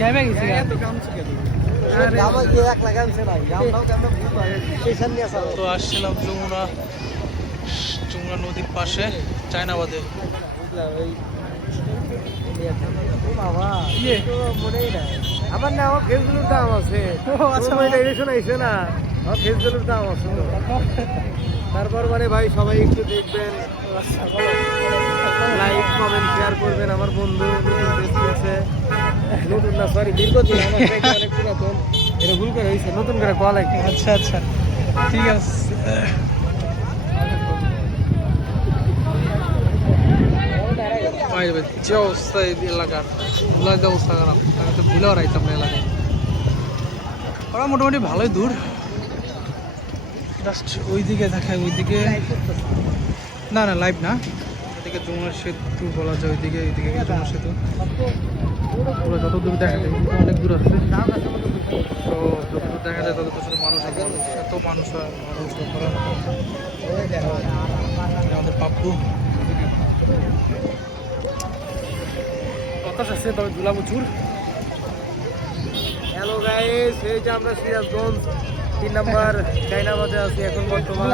গ্যামে গেছি তো আসছিলাম যমুনা নদীর পাশে চায়নাবাদে। আমার না আমার ফেসগুলোর দাম আছে। শোনাইছে না আমার ফেসগুলোর দাম আছে। তারপর মানে ভাই সবাই একটু দেখবেন, লাইক কমেন্ট শেয়ার করবেন। আমার বন্ধু আছে নতুন না, সরি দীর্ঘদিন, আমার থেকে অনেক পুরাতন। এটা ভুল করে হয়েছে, নতুন করে কল লাগে। আচ্ছা আচ্ছা ঠিক আছে। যে অবস্থা এই এলাকার ভুলার যে অবস্থা খারাপ, আমি তো ভুলেও রাইতাম না এলাকায়। ওরা মোটামুটি ভালোই দূর, জাস্ট ওইদিকে দেখায়, ওইদিকে না না লাইভ না, এদিকে যমুনা সেতু বলা যায়, ওইদিকে এইদিকে যমুনা সেতু পুরো যত দূর দেখা যায় অনেক দূর আছে। তো যতদূর দেখা যায় তত সাথে মানুষ এত মানুষ হয়, মানুষ আমাদের পাপ্পু বাতাস আছে, তবে ধুলা প্রচুর। হ্যালো গাইস, এই যে আমরা সিরাজগঞ্জ 3 নম্বর চায়নাবাদে আছি এখন বর্তমান।